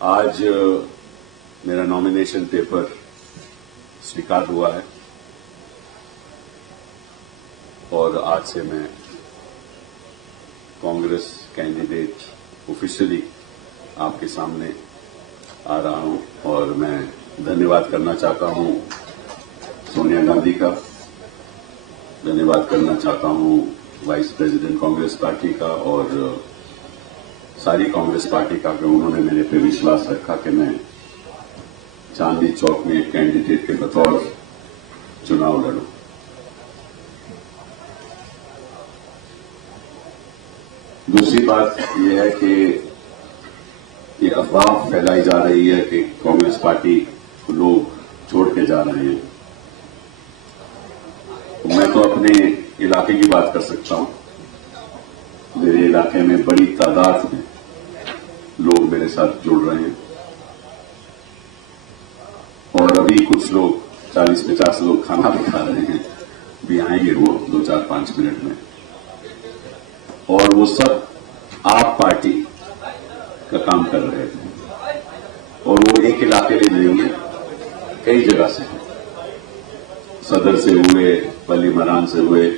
आज मेरा nomination paper स्वीकार हुआ है और आज से मैं कांग्रेस कैंडिडेट ऑफिशियली आपके सामने आ रहा हूं और मैं धन्यवाद करना चाहता हूं सोनिया गांधी का, धन्यवाद करना चाहता हूं वाइस प्रेसिडेंट कांग्रेस पार्टी का और सारी कांग्रेस पार्टी का कि उन्होंने मेरे पे विश्वास रखा कि मैं चांदनी चौक में एक कैंडिडेट के बतौर चुनाव लड़ूं। दूसरी बात यह है कि ये अफवाह फैलाई जा रही है कि कांग्रेस पार्टी को लोग छोड़ के जा रहे हैं। मैं तो अपने इलाके की बात कर सकता हूं। मेरे इलाके में बड़ी तादाद में लोग मेरे साथ जुड़ रहे हैं और अभी कुछ लोग 40-50 लोग खाना भी खा रहे हैं, भी आएंगे वो 2-4-5 मिनट में। और वो सब आप पार्टी का काम कर रहे थे और वो एक इलाके में नहीं हुए, कई जगह से हैं। सदर से हुए, पल्ली मरान से हुए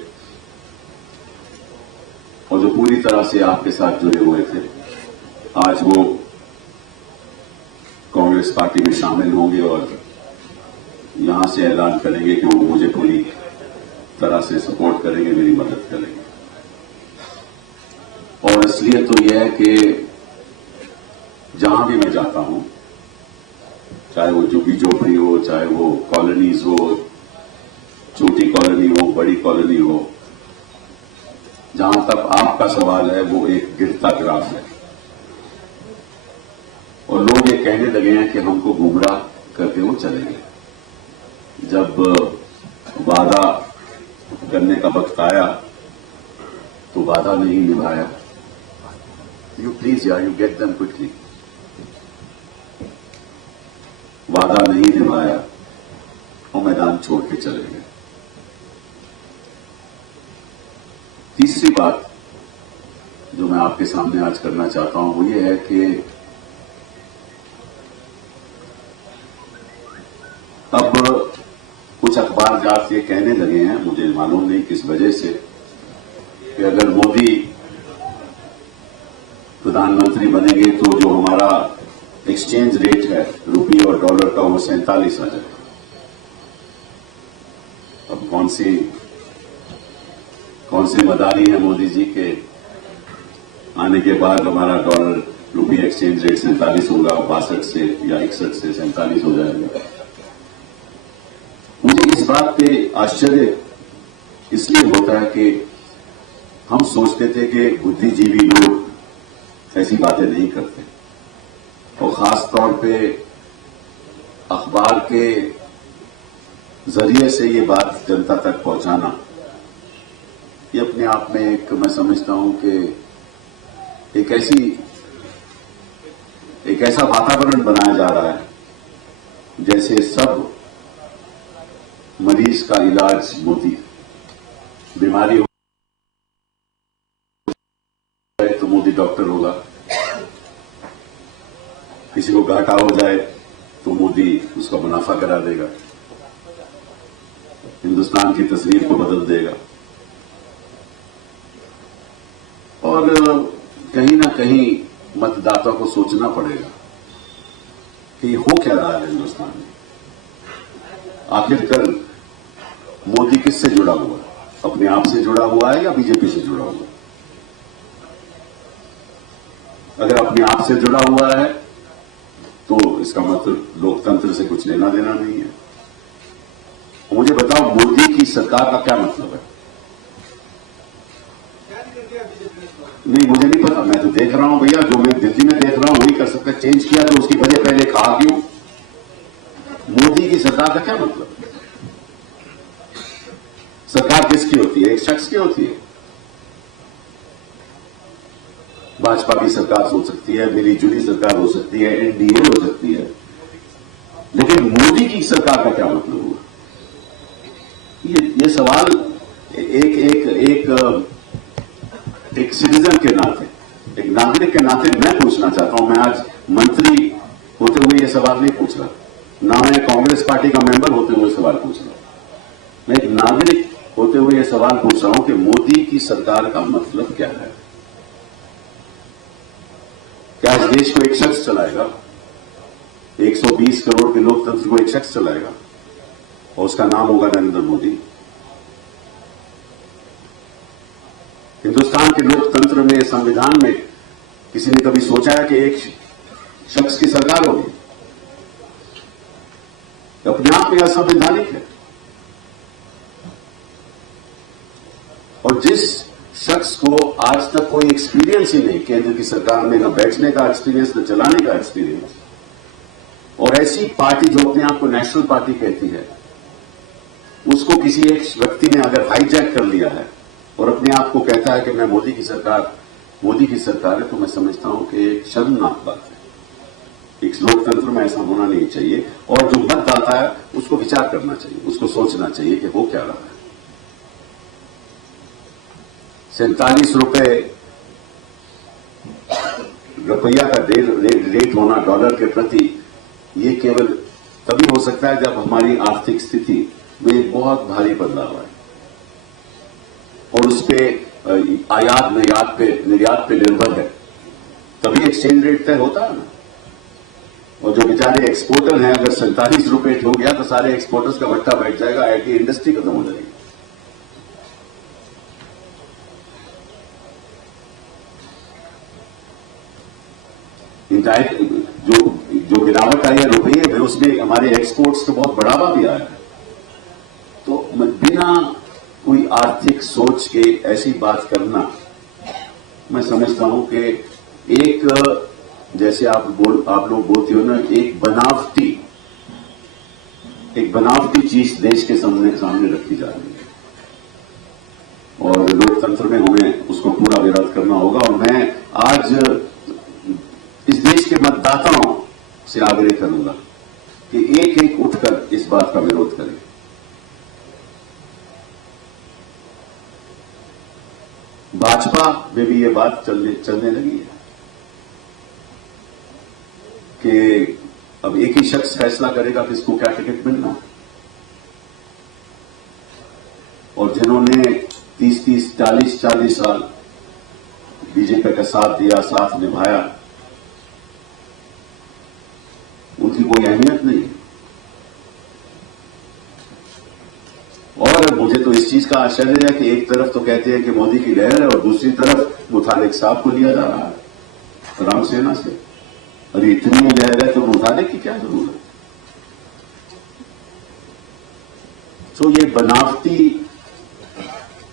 और जो पूरी तरह से आपके साथ जुड़े हुए थे, आज वो कांग्रेस पार्टी में शामिल होंगे और यहां से ऐलान करेंगे कि वो मुझे पूरी तरह से सपोर्ट करेंगे, मेरी मदद करेंगे। और इसलिए तो यह है कि जहां भी मैं जाता हूं, चाहे वो झुग्गी झोपड़ी हो, चाहे वो कॉलोनीज हो, छोटी कॉलोनी हो, बड़ी कॉलोनी हो, जहां तक आपका सवाल है वो एक गिरता ग्राफ है और लोग ये कहने लगे हैं कि हमको गुमराह करके वो चले गए। जब वादा करने का वक्त आया तो वादा नहीं निभाया। You please you get them quickly. वादा नहीं निभाया और मैदान छोड़ के चले गए। तीसरी बात जो मैं आपके सामने आज करना चाहता हूं वो ये है कि अब कुछ अखबार जात ये कहने लगे हैं, मुझे मालूम नहीं किस वजह से, कि अगर मोदी प्रधानमंत्री बनेंगे तो जो हमारा एक्सचेंज रेट है रुपये और डॉलर का वो 47 आ जाएगा। अब कौन सी मदारी है मोदी जी के आने के बाद हमारा डॉलर रुपये एक्सचेंज रेट 47 होगा, 62 से या 61 से 47 हो जाएगा। मुझे इस बात पे आश्चर्य इसलिए होता है कि हम सोचते थे कि बुद्धिजीवी लोग ऐसी बातें नहीं करते और खास तौर पे अखबार के जरिए से ये बात जनता तक पहुंचाना, ये अपने आप में एक, मैं समझता हूं कि एक ऐसा वातावरण बनाया जा रहा है जैसे सब मरीज का इलाज मोदी, बीमारी हो तो मोदी डॉक्टर होगा, किसी को घाटा हो जाए तो मोदी उसका मुनाफा करा देगा, हिंदुस्तान की तस्वीर को बदल देगा। और कहीं ना कहीं मतदाता को सोचना पड़ेगा कि हो क्या रहा है हिंदुस्तान में। आखिरकार मोदी किससे जुड़ा हुआ है? अपने आप से जुड़ा हुआ है या बीजेपी से जुड़ा हुआ है? अगर अपने आप से जुड़ा हुआ है तो इसका मतलब लोकतंत्र से कुछ लेना देना नहीं है। मुझे बताओ, मोदी की सरकार का क्या मतलब है? नहीं, मुझे नहीं पता, मैं तो देख रहा हूं भैया, जो मैं दिल्ली में देख रहा हूं वही कर सकता है। चेंज किया तो उसकी वजह पहले कहा क्यों? मोदी की सरकार का क्या मतलब? सरकार किसकी होती है? एक शख्स की होती है। भाजपा की सरकार हो सकती है, मिली जुली सरकार हो सकती है, एनडीए हो सकती है, लेकिन मोदी की सरकार का क्या मतलब हुआ? ये सवाल एक सिटीजन के नाते, एक नागरिक के नाते मैं पूछना चाहता हूं। मैं आज मंत्री होते हुए ये सवाल नहीं पूछ रहा, ना मैं कांग्रेस पार्टी का मेंबर होते हुए सवाल पूछ रहा, मैं एक नागरिक होते हुए ये सवाल पूछ रहा हूं कि मोदी की सरकार का मतलब क्या है? क्या इस देश को एक शख्स चलाएगा? 120 करोड़ के लोकतंत्र को एक शख्स चलाएगा और उसका नाम होगा नरेंद्र मोदी? हिंदुस्तान के लोकतंत्र में, संविधान में किसी ने कभी सोचा है कि एक शख्स की सरकार होगी? अपने आप में असंवैधानिक है। और जिस शख्स को आज तक कोई एक्सपीरियंस ही नहीं, केंद्र की सरकार में न बैठने का एक्सपीरियंस, न चलाने का एक्सपीरियंस, और ऐसी पार्टी जो अपने आप को नेशनल पार्टी कहती है, उसको किसी एक व्यक्ति ने अगर हाईजैक कर लिया है और अपने आप को कहता है कि मैं मोदी की सरकार है, तो मैं समझता हूं कि एक शर्मनाक बात है। एक लोकतंत्र में ऐसा होना नहीं चाहिए। और जो मत डालता है उसको विचार करना चाहिए, उसको सोचना चाहिए कि हो क्या रहा है। 47 रुपया का रेट होना डॉलर के प्रति, ये केवल तभी हो सकता है जब हमारी आर्थिक स्थिति में एक बहुत भारी बदलाव आए और उस पर आयात निर्यात पे निर्भर है, तभी एक्सचेंज रेट तय होता है ना। और जो बेचारे एक्सपोर्टर हैं, अगर 47 रुपये हो गया तो सारे एक्सपोर्टर्स का भट्टा बैठ जाएगा, आईटी इंडस्ट्री खत्म हो जाएगी। जो गिरावट आई है रुपये में, उसमें हमारे एक्सपोर्ट्स को बहुत बढ़ावा भी आया है। तो बिना कोई आर्थिक सोच के ऐसी बात करना, मैं समझता हूं कि एक, जैसे आप लोग बोलते हो ना, एक बनावटी चीज देश के सामने रखी जा रही है और लोकतंत्र में हमें उसको पूरा विरोध करना होगा। और मैं आज इस देश के मतदाताओं से आग्रह करूंगा कि एक एक उठकर इस बात का विरोध करें। भाजपा में भी ये बात चलने लगी है कि अब एक ही शख्स फैसला करेगा किसको क्या टिकट मिलना। और जिन्होंने 30-30, 40-40 साल बीजेपी का साथ दिया, साथ निभाया, उनकी कोई अहमियत नहीं है। और मुझे तो इस चीज का आश्चर्य है कि एक तरफ तो कहते हैं कि मोदी की लहर है और दूसरी तरफ मुतालिक साहब को लिया जा रहा है राम सेना से। अरे इतनी लहर है तो मुतालिक की क्या जरूरत है? तो ये बनावटी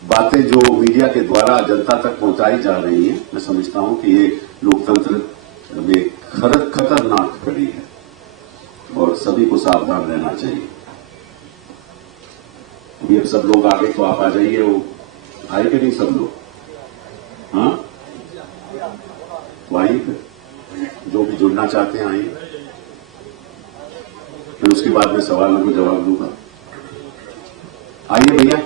बातें जो मीडिया के द्वारा जनता तक पहुंचाई जा रही हैं, मैं समझता हूं कि ये लोकतंत्र में खतरनाक कड़ी है और सभी को सावधान रहना चाहिए। अभी अब सब लोग आगे तो आप आ जाइए, वो आए कि नहीं सब लोग? हाँ, तो आइए फिर, जो भी जुड़ना चाहते हैं आइए, फिर उसके बाद मैं सवालों को जवाब दूंगा। आइए भैया।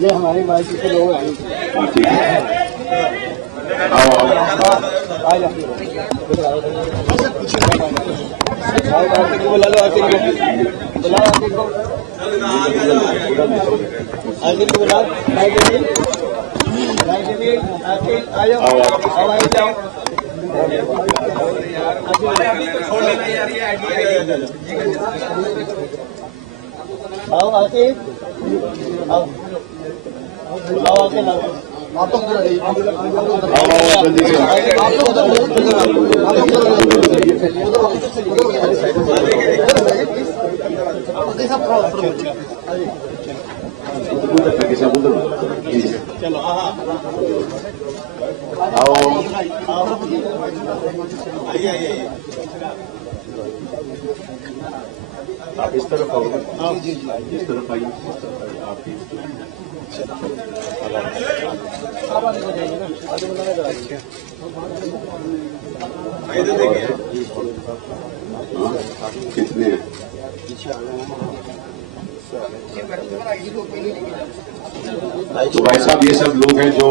ये हमारी माइकी के लोग हैं। ठीक है, आओ बुला लो, आखिर को बुलाओ, आखिर को बुलाओ, आओ आके आओ आके आप तो जल्दी से चलो आओ। आइए आप इस तरफ आओगे? इस तरफ आइए, आप इधर देखिए। कितने हैं? तो भाई साहब ये सब लोग हैं जो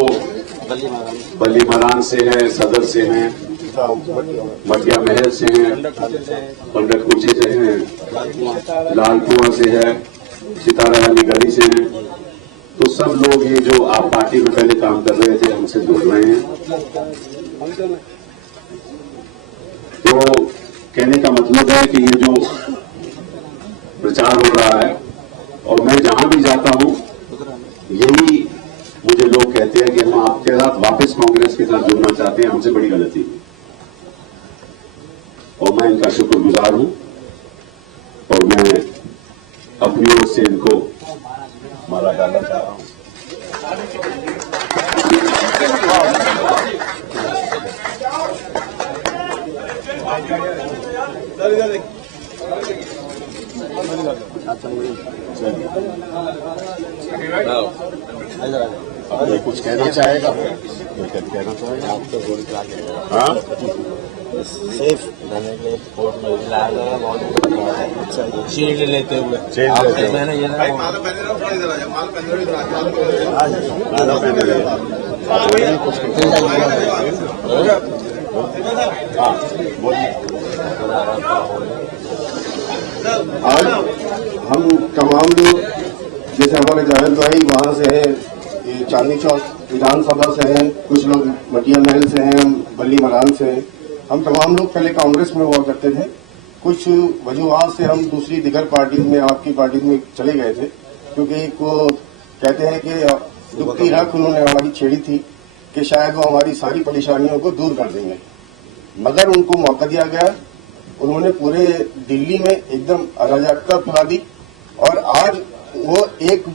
बल्ली मरान से हैं, सदर से हैं, मटिया महल से हैं, पंडित कुची से हैं, लालपुआ से है, सितारा वाली गली से हैं। तो सब लोग ये जो आप पार्टी में पहले काम कर रहे थे हमसे जुड़ रहे हैं। तो कहने का मतलब है कि ये जो प्रचार हो रहा है और मैं जहां भी जाता हूं यही मुझे लोग कहते हैं कि हम आपके साथ वापस कांग्रेस के साथ जुड़ना चाहते हैं, हमसे बड़ी गलती हुई और मैं इनका शुक्रगुजार हूं और मैं अपनी ओर से इनको माला डालना चाह रहा हूं। ये कुछ कहना चाहेगा? कहना चाहेगा आप तो गोल चला के हाँ सेफ रहने के लिए कोर्ट में बहुत शील्ड लेते हुए मैंने ये आज हम तमाम लोग जैसे हमारे जावेद भाई वहाँ से हैं, ये चांदनी चौक विधानसभा से हैं, कुछ लोग मटिया महल से हैं, बल्ली मरान से हैं। हम तमाम लोग पहले कांग्रेस में हुआ करते थे, कुछ वजूहात से हम दूसरी दिगर पार्टी में आपकी पार्टी में चले गए थे क्योंकि वो कहते हैं कि दुख की रख उन्होंने हमारी छेड़ी थी कि शायद वो हमारी सारी परेशानियों को दूर कर देंगे, मगर उनको मौका दिया गया। उन्होंने पूरे दिल्ली में एकदम अराजकता फैला दी और आज वो एक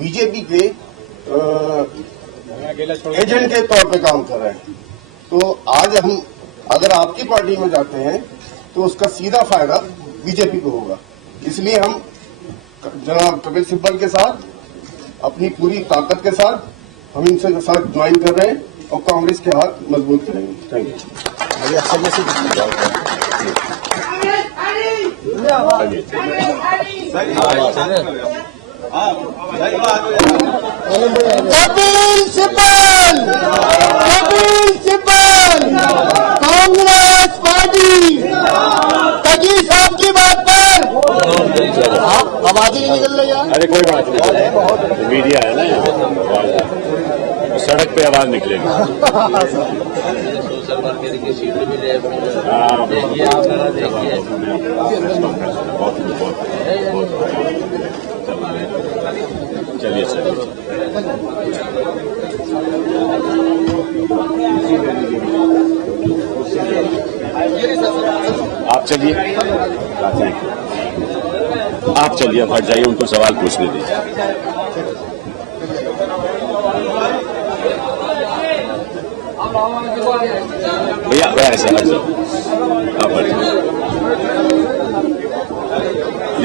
बीजेपी के एजेंट के तौर पे काम कर रहे हैं। तो आज हम अगर आपकी पार्टी में जाते हैं तो उसका सीधा फायदा बीजेपी को होगा। इसलिए हम जनाब कपिल सिब्बल के साथ अपनी पूरी ताकत के साथ हम इनसे साथ ज्वाइन कर रहे हैं और कांग्रेस के हाथ मजबूत करेंगे। थैंक कपिल सिब्बल कांग्रेस पार्टी तजी साहब की बात पर आवाज ही निकल रही है। अरे कोई बात नहीं, मीडिया है ना यहाँ, सड़क पे आवाज निकलेगी। सोशल मार्केट की सीट मिले देखिए आप जरा देखिए चलिए चलिए आप चलिए, आप चलिए, हट जाइए, उनको सवाल पूछने दीजिए। भैया ऐसा ऐसा आप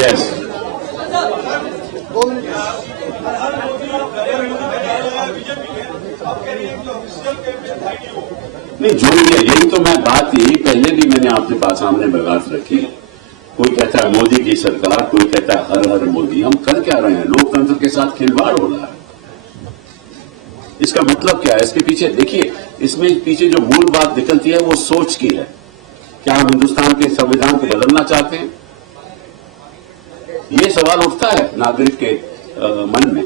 यस नहीं जो भी है, यही तो मैं बात, यही पहले भी मैंने आपके पास सामने बगात रखी। कोई कहता है मोदी की सरकार, कोई कहता है हर हर मोदी। हम कर क्या रहे हैं? लोकतंत्र के साथ खिलवाड़ हो रहा है। इसका मतलब क्या है? इसके पीछे देखिए, इसमें पीछे जो मूल बात निकलती है वो सोच की है। क्या हम हिंदुस्तान के संविधान को बदलना चाहते हैं? ये सवाल उठता है नागरिक के मन में।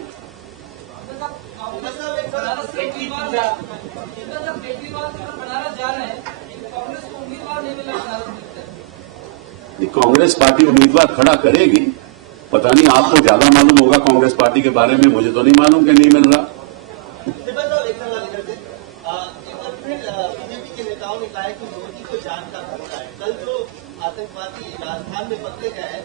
कांग्रेस पार्टी उम्मीदवार खड़ा करेगी, पता नहीं, आपको ज्यादा मालूम होगा कांग्रेस पार्टी के बारे में, मुझे तो नहीं मालूम कि नहीं मिल रहा। बीजेपी के नेताओं ने कहा है कि मोदी को जान का खतरा है। कल जो आतंकवादी राजस्थान में पकड़े गए हैं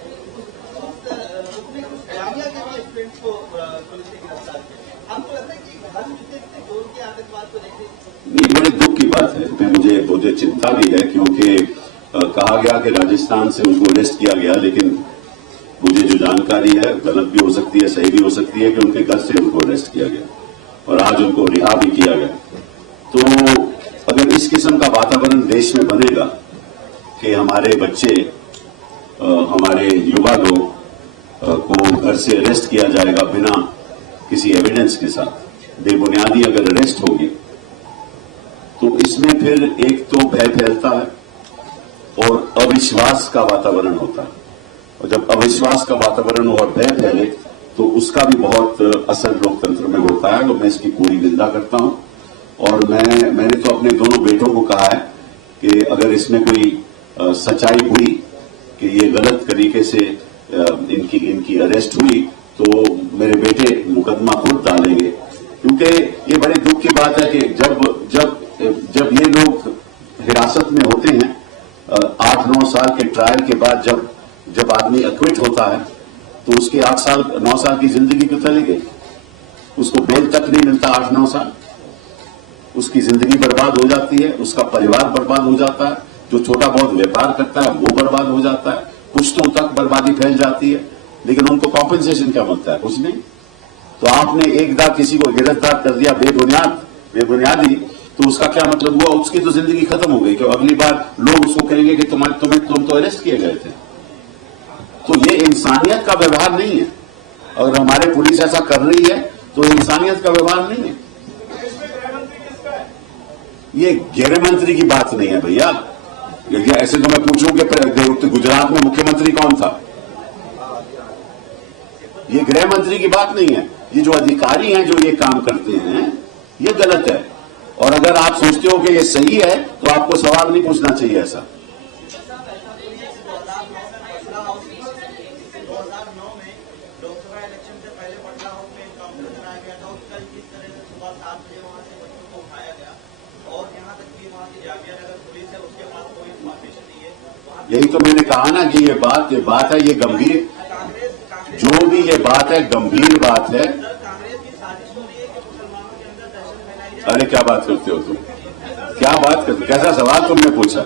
उसमें कुछ जामिया के भी स्टूडेंट्स को पुलिस ने गिरफ्तार किया। आपको लगता है कि हर मुद्दे से जोड़ के आतंकवाद को देखते नहीं, बड़े दुख की बात है। मुझे चिंता भी है क्योंकि कहा गया कि राजस्थान से उनको अरेस्ट किया गया, लेकिन मुझे जो जानकारी है गलत भी हो सकती है, सही भी हो सकती है, कि उनके घर से उनको अरेस्ट किया गया और आज उनको रिहा भी किया गया। तो अगर इस किस्म का वातावरण देश में बनेगा कि हमारे बच्चे हमारे युवा लोग को घर से अरेस्ट किया जाएगा बिना किसी एविडेंस के साथ, बेबुनियादी अगर अरेस्ट होगी तो इसमें फिर एक तो भय फैलता है और अविश्वास का वातावरण होता है, और जब अविश्वास का वातावरण और भय फैले तो उसका भी बहुत असर लोकतंत्र में होता है, और मैं इसकी पूरी निंदा करता हूं। और मैंने तो अपने दोनों बेटों को कहा है कि अगर इसमें कोई सच्चाई हुई कि ये गलत तरीके से इनकी अरेस्ट हुई तो मेरे बेटे मुकदमा खुद डालेंगे, क्योंकि ये बड़े दुख की बात है कि जब ये लोग हिरासत में होते हैं 8-9 साल के ट्रायल के बाद जब आदमी एक्विट होता है तो उसके 8-9 साल की जिंदगी क्यों चली गई, उसको बेल तक नहीं मिलता 8-9 साल, उसकी जिंदगी बर्बाद हो जाती है, उसका परिवार बर्बाद हो जाता है, जो छोटा बहुत व्यापार करता है वो बर्बाद हो जाता है, पुश्तों तक बर्बादी फैल जाती है, लेकिन उनको कॉम्पेंसेशन क्या मिलता है? कुछ नहीं। तो आपने एक बार किसी को गिरफ्तार कर दिया बेबुनियादी, तो उसका क्या मतलब हुआ? उसकी तो जिंदगी खत्म हो गई, कि अगली बार लोग उसको कहेंगे कि तुम तो अरेस्ट किए गए थे। तो ये इंसानियत का व्यवहार नहीं है। अगर हमारे पुलिस ऐसा कर रही है तो इंसानियत का व्यवहार नहीं है। ये गृह मंत्री की बात नहीं है भैया। ऐसे तो मैं पूछूं कि गुजरात में मुख्यमंत्री कौन था? ये गृह मंत्री की बात नहीं है। ये जो अधिकारी हैं जो ये काम करते हैं ये गलत है, और अगर आप सोचते हो कि ये सही है तो आपको सवाल नहीं पूछना चाहिए ऐसा। 2009 में लोकसभा इलेक्शन से पहले पटना हाउस में एनकाउंटर कराया गया था, उसका किस तरह से सुबह 7 बजे वहां से बच्चों को उठाया गया, और यहाँ तक कि वहां की जामिया नगर पुलिस है उसके पास कोई इंफॉर्मेशन नहीं है। यही तो मैंने कहा ना कि ये बात है, ये गंभीर, जो भी ये बात है गंभीर बात है। कांग्रेस की साजिश हो रही है कि मुसलमानों के अंदर दहशत फैलाई जाए। अरे क्या बात करते हो तुम? क्या बात करते? कैसा सवाल तुमने पूछा?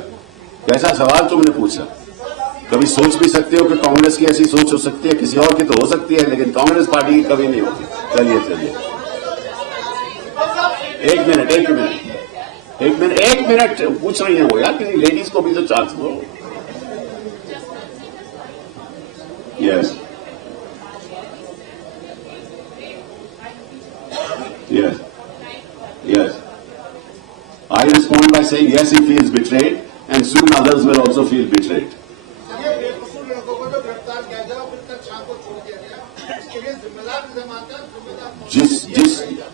कैसा सवाल तुमने पूछा? कभी सोच भी सकते हो कि कांग्रेस की ऐसी सोच हो सकती है, किसी और की तो हो सकती है, लेकिन कांग्रेस पार्टी की कभी नहीं होती। चलिए एक मिनट पूछ रही है वो यार, किसी लेडीज को भी तो चांस दो। Yes I respond by saying yes, he feels betrayed, and soon others will also feel betrayed. बेकसूर लड़कों को जो गिरफ्तार किया गया और फिर तक शाम को छोड़ दिया गया, इसके लिए जिम्मेदार नहीं मानता।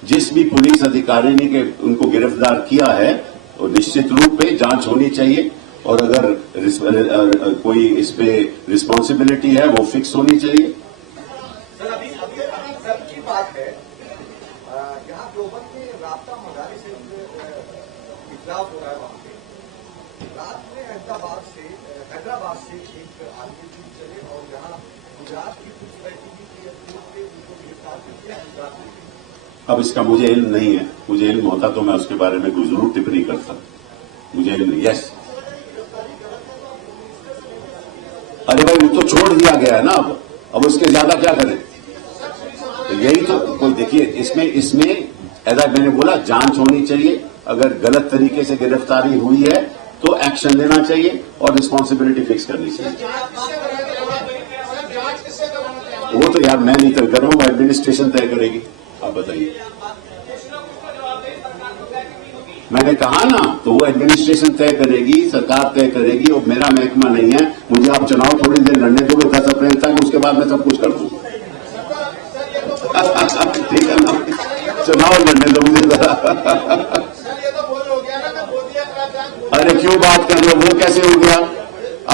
जिस भी पुलिस अधिकारी ने के उनको गिरफ्तार किया है और निश्चित रूप पे जांच होनी चाहिए, और अगर कोई इस पे रिस्पॉन्सिबिलिटी है वो फिक्स होनी चाहिए। सर अभी सबकी बात है, यहाँ देवबंद में राब्ता मदारी से बिखराव हो रहा है। वहां पे रात में हैदराबाद से एक आदमी चले और यहाँ गुजरात की कुछ बैठी भी उनको गिरफ्तार कर दिया गुजरात में। अब इसका मुझे इल्म नहीं है, मुझे इल्म होता तो मैं उसके बारे में कोई जरूर टिप्पणी करता। मुझे इल्म नहीं। यस, अरे भाई वो तो छोड़ दिया गया है ना, अब उसके ज्यादा क्या करें? तो यही तो कोई देखिए, इसमें ऐसा मैंने बोला जांच होनी चाहिए। अगर गलत तरीके से गिरफ्तारी हुई है तो एक्शन लेना चाहिए और रिस्पॉन्सिबिलिटी फिक्स करनी चाहिए। वो तो यार मैं नहीं तय कर रहा हूं, एडमिनिस्ट्रेशन तय करेगी। आप बताइए। मैंने कहा ना, तो वो एडमिनिस्ट्रेशन तय करेगी, सरकार तय करेगी, और मेरा महकमा नहीं है। मुझे आप चुनाव थोड़ी देर लड़ने दोगे 10 अप्रैल तक, उसके बाद मैं सब कुछ कर दूंगा। ठीक है ना, चुनाव लड़ने दो मुझे जरा। अरे क्यों बात कर रहे हो? वो कैसे हो गया?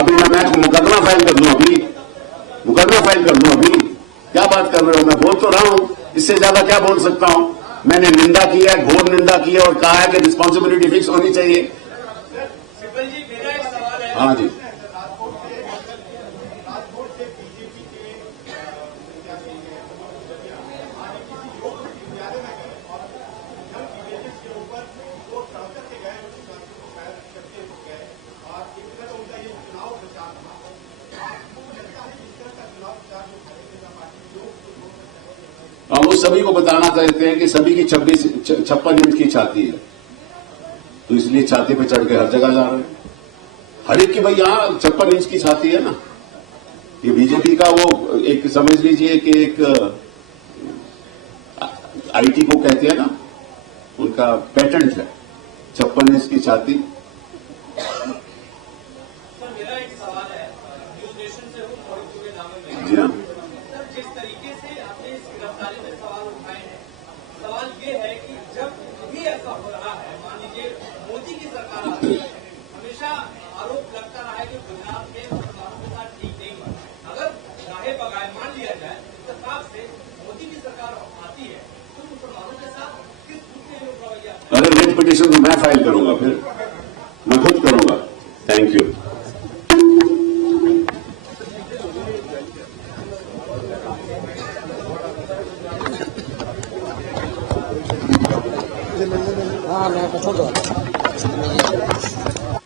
अभी मैं मुकदमा फाइल कर दूं, मुकदमा फाइल कर दूं अभी? क्या बात कर रहे हो? मैं बोल तो रहा हूं, इससे ज्यादा क्या बोल सकता हूं? मैंने निंदा की है, घोर निंदा की है, और कहा है कि रिस्पॉन्सिबिलिटी फिक्स होनी चाहिए। हाँ जी, हम वो सभी को बताना चाहते हैं कि सभी की 56 इंच की छाती है, तो इसलिए छाती पे चढ़ के हर जगह जा रहे हैं। हर एक की भाई यहाँ 56 इंच की छाती है ना। ये बीजेपी का वो एक समझ लीजिए कि एक आईटी को कहते हैं ना, उनका पेटेंट है 56 इंच की छाती। मेरा एक सवाल है, न्यूज नेशन से हूँ मोहितपुर के नामे में। जी हाँ, सर, जिस तरीके से आपने इस गिरफ्तारी में सवाल उठाए हैं, सवाल ये है कि जब भी ऐसा हो रहा है, मान लीजिए मोदी की सरकार आती है, हमेशा आरोप लगता रहा है कि गुजरात में मुसलमानों के साथ ठीक नहीं हुआ। अगर राहे बगाए मान लिया जाए इत्तेफाक से मोदी की सरकार आती है तो मुसलमानों के साथ किस दूसरे लोग रवैया? अरे रेट पिटीशन तो मैं फाइल करूंगा, फिर मैं खुद करूंगा। Thank you. हाँ मैं पसंद